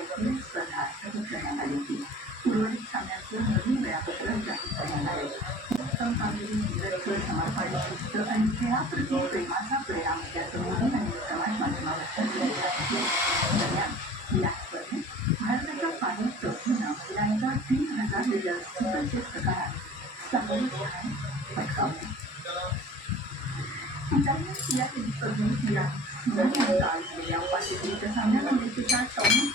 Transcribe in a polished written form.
IPL स्पर्धा स्थगित करण्यात आली होती. उर्वरित सामन्यांचं नवीन वेळापत्रक जाहीर करण्यात आले. उत्तम कामगिरी, धीरज, समर्पण, शिस्त आणि खेळाप्रती प्रेमाचा परिणाम असल्याचं मोदी यांनी समाज माध्यमावर दरम्यान या स्पर्धेत भारताच्या पायलट चौथीनं महिलांच्या 3000 मीटर स्टीपलचेस प्रकारात सहावं स्थान पटकावलं. इटालियन स्पर्धेत काल झालेल्या उपांत्यपूर्व सामन्यात अमेरिकेच्या टॉम